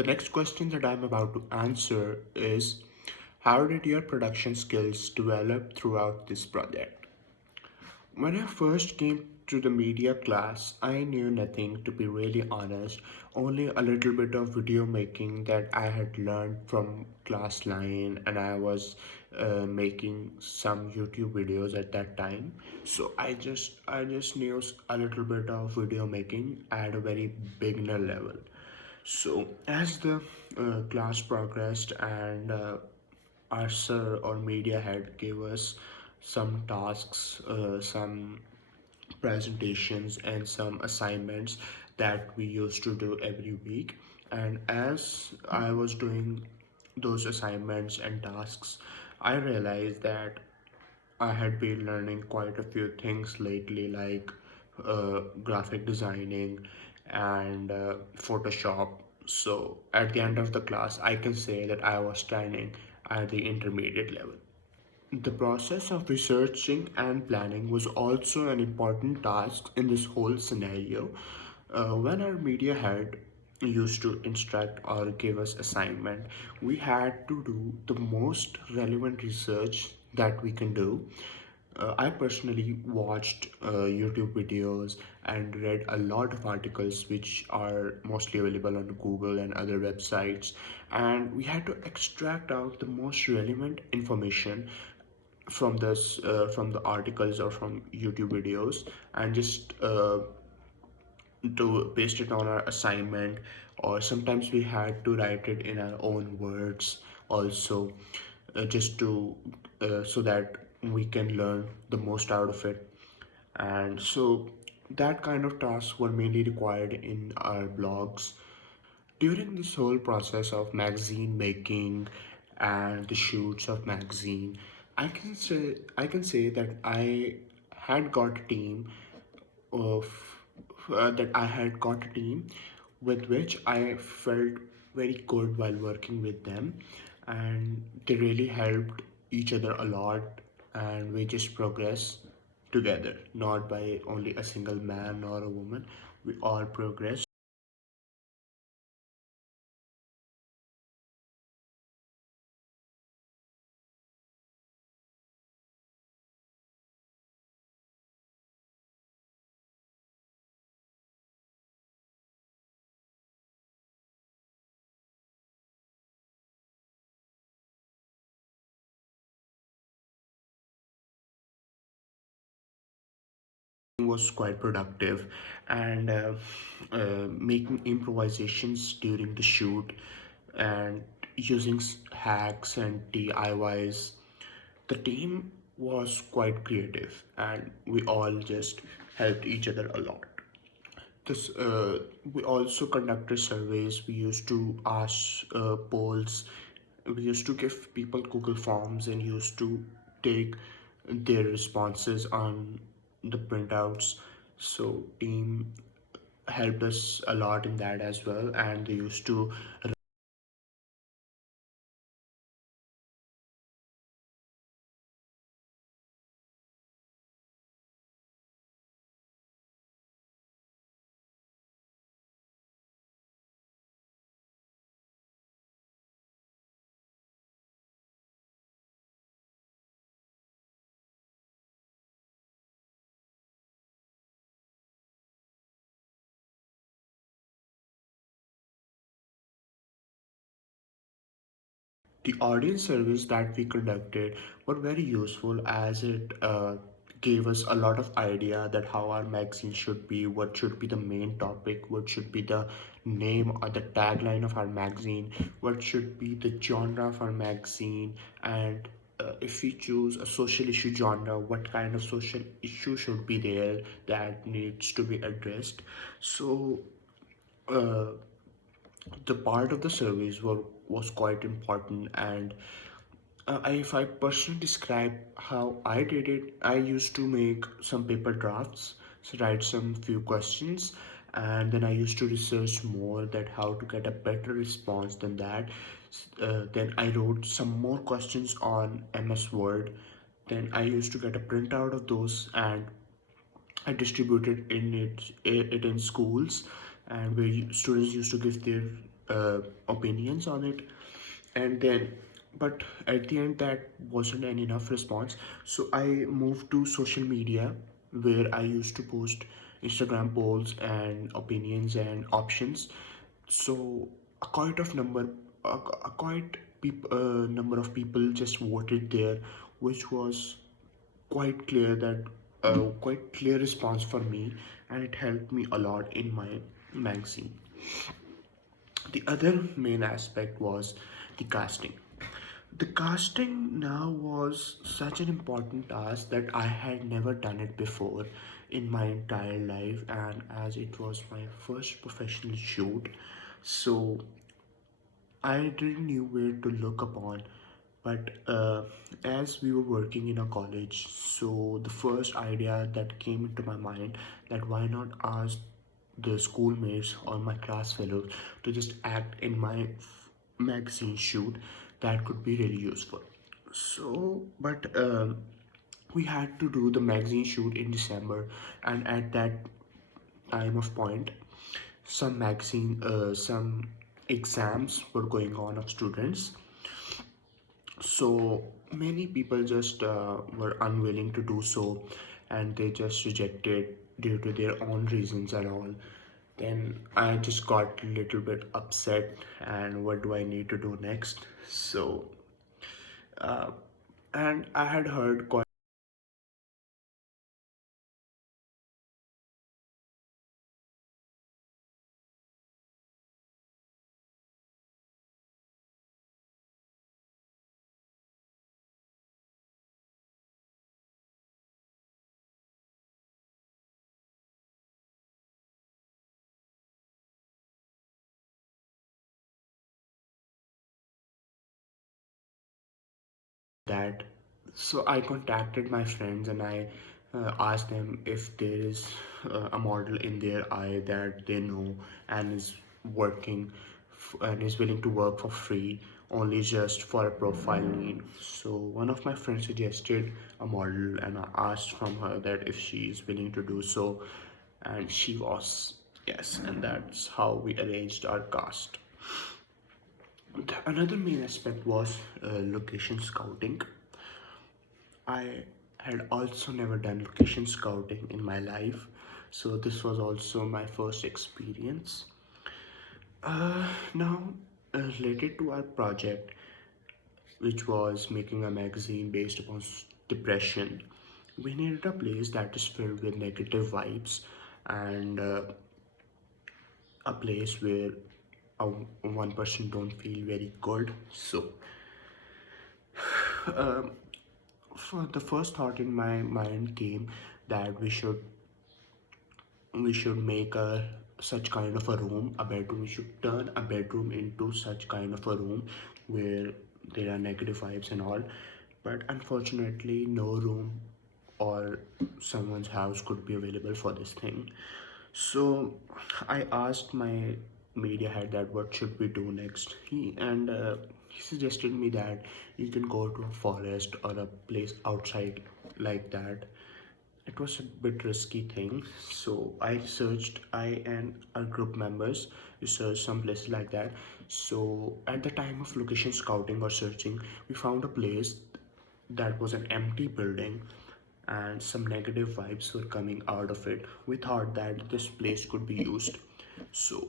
The next question that I'm about to answer is, how did your production skills develop throughout this project? When I first came to the media class, I knew nothing, to be really honest, only a little bit of video making that I had learned from class line, and I was making some YouTube videos at that time. So I just knew a little bit of video making at a very beginner level. So as the class progressed and our sir or media head gave us some tasks, some presentations, and some assignments that we used to do every week. And as I was doing those assignments and tasks, I realized that I had been learning quite a few things lately, like graphic designing and Photoshop. So at the end of the class, I can say that I was standing at the intermediate level. The process of researching and planning was also an important task in this whole scenario. When our media head used to instruct or give us assignment, we had to do the most relevant research that we can do. I personally watched YouTube videos and read a lot of articles which are mostly available on Google and other websites, and we had to extract out the most relevant information from the articles or from YouTube videos, and just to paste it on our assignment, or sometimes we had to write it in our own words also, just to so that we can learn the most out of it. And so that kind of tasks were mainly required in our blogs. During this whole process of magazine making and the shoots of magazine, I can say that I had got a team of that I had got a team with which I felt very good while working with them, and they really helped each other a lot, and we just progress together, not by only a single man or a woman. We all progress. Was quite productive, and making improvisations during the shoot and using hacks and DIYs. The team was quite creative, and we all just helped each other a lot. This We also conducted surveys. We used to ask polls. We used to give people Google Forms and used to take their responses on the printouts. So team helped us a lot in that as well, and they used to. The audience surveys that we conducted were very useful, as it gave us a lot of idea that how our magazine should be, what should be the main topic, what should be the name or the tagline of our magazine, what should be the genre of our magazine, and if we choose a social issue genre, what kind of social issue should be there that needs to be addressed. So uh, the part of the surveys was quite important, and if I personally describe how I did it, I used to make some paper drafts, so write some few questions, and then I used to research more that how to get a better response than that. Then I wrote some more questions on MS Word. Then I used to get a printout of those, and I distributed it in schools, and where students used to give their opinions on it. And then, but at the end, that wasn't an enough response. So I moved to social media, where I used to post Instagram polls and opinions and options. So a quite of number, a quite number of people just voted there, which was quite clear that quite clear response for me, and it helped me a lot in my magazine. The other main aspect was the casting. The casting now was such an important task that I had never done it before in my entire life, and as it was my first professional shoot, so I didn't know where to look upon. But as we were working in a college, so the first idea that came into my mind, that why not ask the schoolmates or my class fellows to just act in my magazine shoot. That could be really useful. So, but we had to do the magazine shoot in December, and at that time of point, some exams were going on of students. So many people just were unwilling to do so, and they just rejected due to their own reasons and all. Then I just got a little bit upset, and what do I need to do next? So, uh, and I had heard quite that. So I contacted my friends, and I asked them if there is a model in their eye that they know and is working and is willing to work for free, only just for a profile need. So one of my friends suggested a model, and I asked from her that if she is willing to do so, and she was. Yes, and that's how we arranged our cast. Another main aspect was location scouting. I had also never done location scouting in my life, so this was also my first experience. Now, related to our project, which was making a magazine based upon depression, we needed a place that is filled with negative vibes, and a place where a, one person don't feel very good. So, for the first thought in my mind came that we should make a such kind of a room, a bedroom. We should turn a bedroom into such kind of a room where there are negative vibes and all. But unfortunately, no room or someone's house could be available for this thing. So I asked my media head that what should we do next. He suggested me that you can go to a forest or a place outside like that. It was a bit risky thing, so I researched. I and our group members researched some places like that. So at the time of location scouting or searching, we found a place that was an empty building, and some negative vibes were coming out of it. We thought that this place could be used, so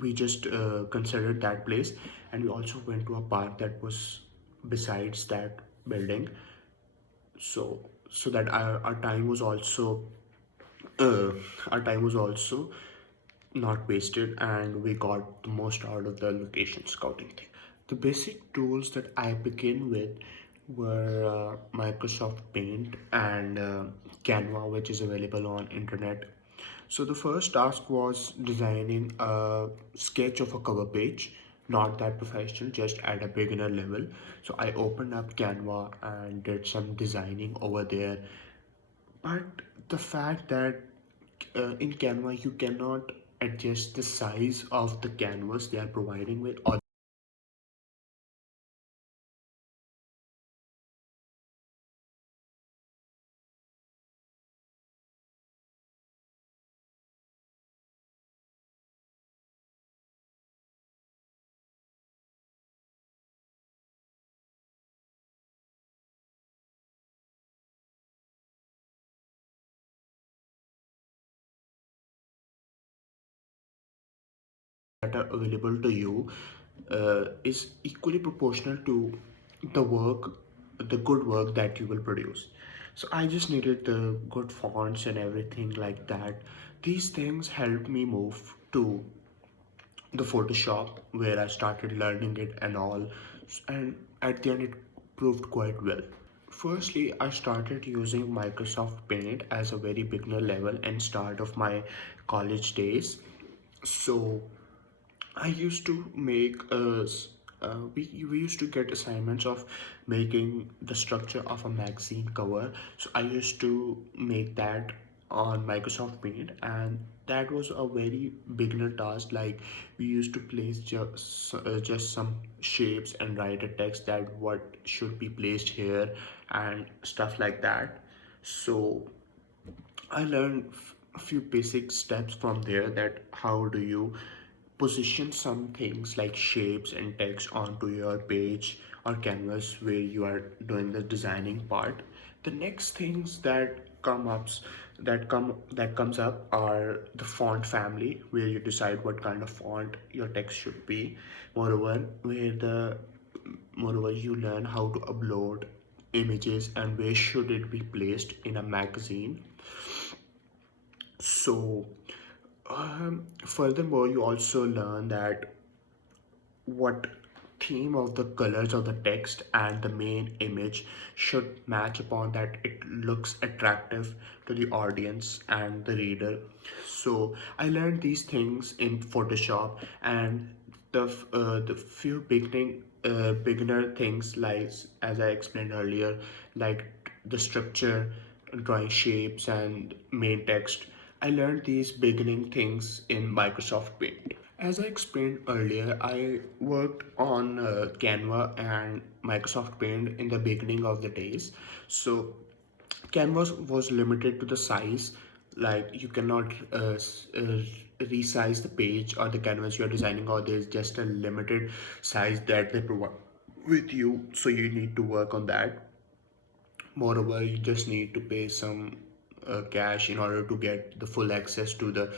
we just considered that place, and we also went to a park that was besides that building. So that our time was also uh, our time was also not wasted, and we got the most out of the location scouting thing. The basic tools that I began with were Microsoft Paint and Canva, which is available on internet. So the first task was designing a sketch of a cover page, not that professional, just at a beginner level. So I opened up Canva and did some designing over there. But the fact that in Canva you cannot adjust the size of the canvas they are providing with, or that are available to you is equally proportional to the work, the good work that you will produce. So I just needed the good fonts and everything like that. These things helped me move to the Photoshop where I started learning it and all, and at the end it proved quite well. Firstly, I started using Microsoft Paint as a very beginner level and start of my college days. So I used to make we used to get assignments of making the structure of a magazine cover. So I used to make that on Microsoft Paint, and that was a very beginner task. Like we used to place just some shapes and write a text that what should be placed here and stuff like that. So I learned a few basic steps from there, that how do you position some things like shapes and text onto your page or canvas where you are doing the designing part. The next things that comes up are the font family, where you decide what kind of font your text should be. Moreover you learn how to upload images and where should it be placed in a magazine. So, furthermore, you also learn that what theme of the colors of the text and the main image should match upon that it looks attractive to the audience and the reader. So I learned these things in Photoshop, and the few beginner things, like as I explained earlier, like the structure, drawing shapes and main text. I learned these beginning things in Microsoft Paint. As I explained earlier, I worked on Canva and Microsoft Paint in the beginning of the days. So Canvas was limited to the size, like you cannot resize the page or the canvas you're designing, or there's just a limited size that they provide with you. So you need to work on that. Moreover, you just need to pay some cash in order to get the full access to the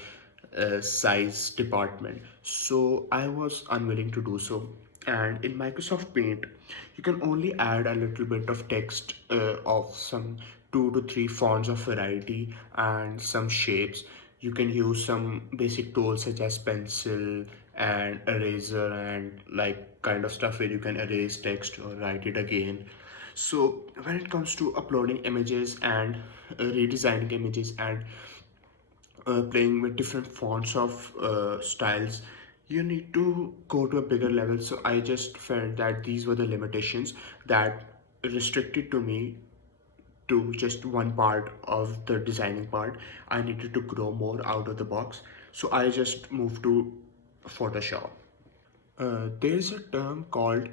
size department. So I was unwilling to do so. And in Microsoft Paint, you can only add a little bit of text of some 2 to 3 fonts of variety and some shapes. You can use some basic tools such as pencil and eraser and like kind of stuff where you can erase text or write it again. So when it comes to uploading images and redesigning images and playing with different fonts of styles, you need to go to a bigger level. So I just felt that these were the limitations that restricted to me to just one part of the designing part. I needed to grow more out of the box, so I just moved to Photoshop. There's a term called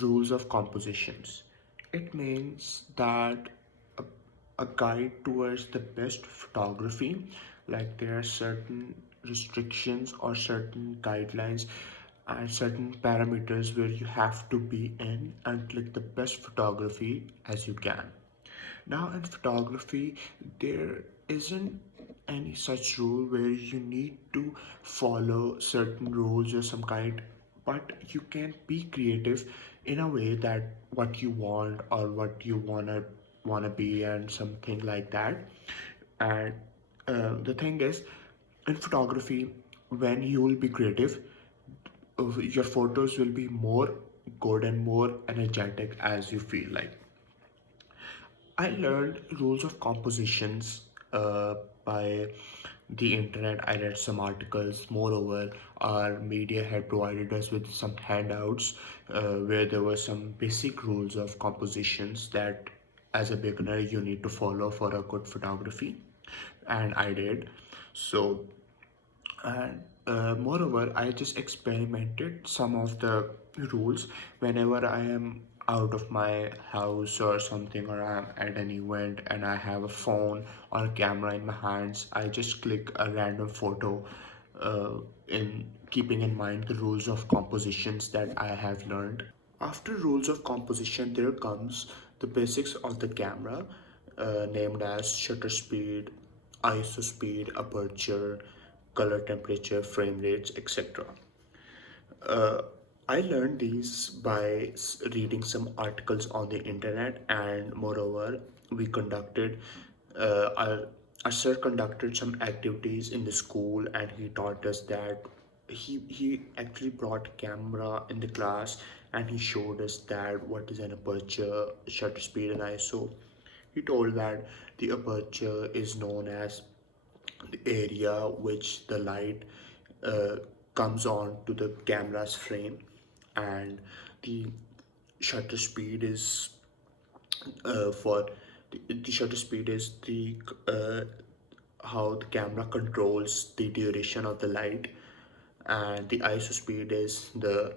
rules of compositions. It means that a, a guide towards the best photography, like there are certain restrictions or certain guidelines and certain parameters where you have to be in and click the best photography as you can. Now, in photography, there isn't any such rule where you need to follow certain rules or some kind, but you can be creative in a way that what you want or what you wanna be and something like that. And the thing is, in photography, when you will be creative, your photos will be more good and more energetic as you feel like. I learned rules of compositions by the internet. I read some articles. Moreover, our media had provided us with some handouts where there were some basic rules of compositions that, as a beginner, you need to follow for a good photography, and I did. So, and moreover, I just experimented some of the rules whenever I am out of my house or something, or I'm at an event and I have a phone or a camera in my hands. I just click a random photo in keeping in mind the rules of compositions that I have learned. After rules of composition, there comes the basics of the camera, named as shutter speed, ISO speed, aperture, color temperature, frame rates, etc. Uh, I learned these by reading some articles on the internet, and moreover, we conducted our sir conducted some activities in the school, and he taught us that he actually brought camera in the class, and he showed us that what is an aperture, shutter speed, and ISO. He told that the aperture is known as the area which the light uh, comes on to the camera's frame, and the shutter speed is for the shutter speed is the how the camera controls the duration of the light, and the ISO speed is the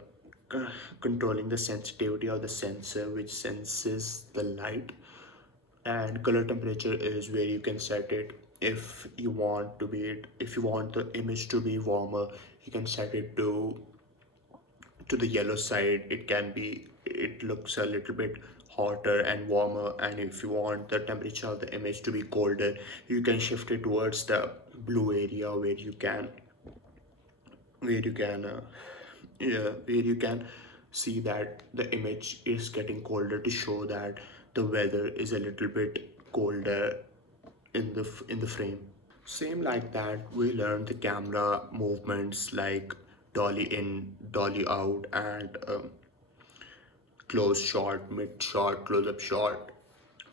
controlling the sensitivity of the sensor which senses the light, and color temperature is where you can set it. If you want the image to be warmer, you can set it to the yellow side. It looks a little bit hotter and warmer, and if you want the temperature of the image to be colder, you can shift it towards the blue area where you can yeah, where you can see that the image is getting colder, to show that the weather is a little bit colder in the frame. Same like that, we learned the camera movements like dolly in, dolly out, and close shot, mid shot, close up shot,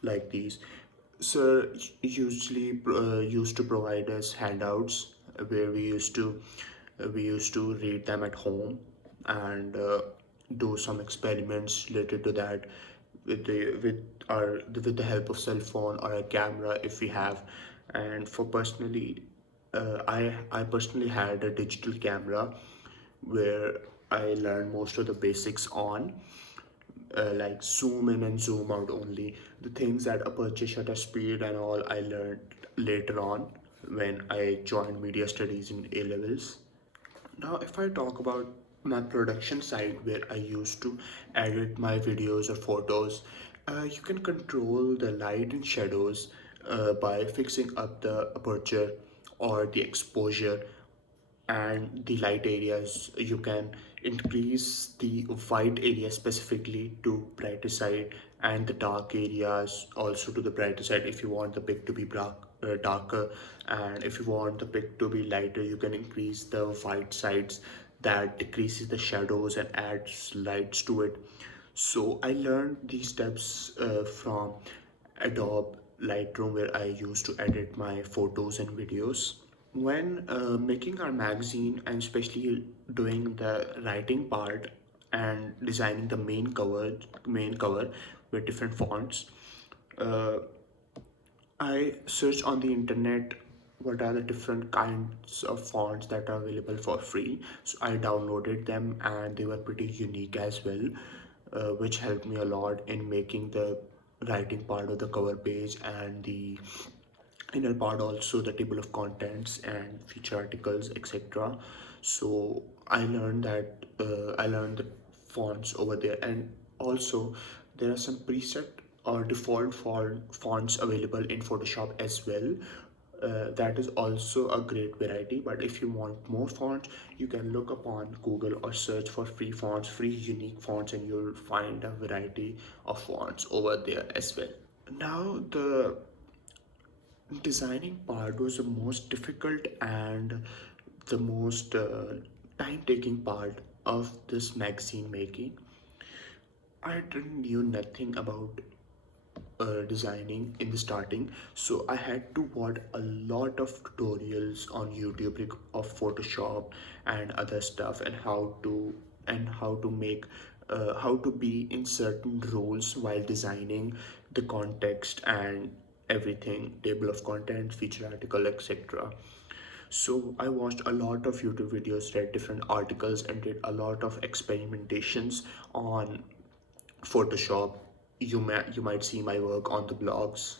like these. So usually used to provide us handouts where we used to read them at home, and do some experiments related to that with the help of cell phone or a camera if we have. And for personally, I personally had a digital camera where I learned most of the basics on, like zoom in and zoom out only. The things that aperture, shutter speed, and all, I learned later on when I joined media studies in A levels. Now, if I talk about my production side where I used to edit my videos or photos, you can control the light and shadows by fixing up the aperture or the exposure and the light areas. You can increase the white area specifically to brighter side, and the dark areas also to the brighter side if you want the pic to be darker, and if you want the pic to be lighter, you can increase the white sides. That decreases the shadows and adds lights to it. So I learned these steps from Adobe Lightroom, where I used to edit my photos and videos. When making our magazine, and especially doing the writing part and designing the main cover with different fonts, uh, I searched on the internet what are the different kinds of fonts that are available for free. So I downloaded them, and they were pretty unique as well, which helped me a lot in making the writing part of the cover page, and the inner part also, the table of contents and feature articles, etc. So I learned the fonts over there, and also there are some preset or default fonts available in Photoshop as well. That is also a great variety, but if you want more fonts, you can look upon Google or search for free fonts, free unique fonts, and you'll find a variety of fonts over there as well. Now, the designing part was the most difficult and the most time-taking part of this magazine making. I didn't knew nothing about designing in the starting, so I had to watch a lot of tutorials on YouTube of Photoshop and other stuff, and how to make how to be in certain roles while designing the context and everything, table of contents, feature article, etc. So I watched a lot of YouTube videos, read different articles, and did a lot of experimentations on Photoshop. You might see my work on the blogs.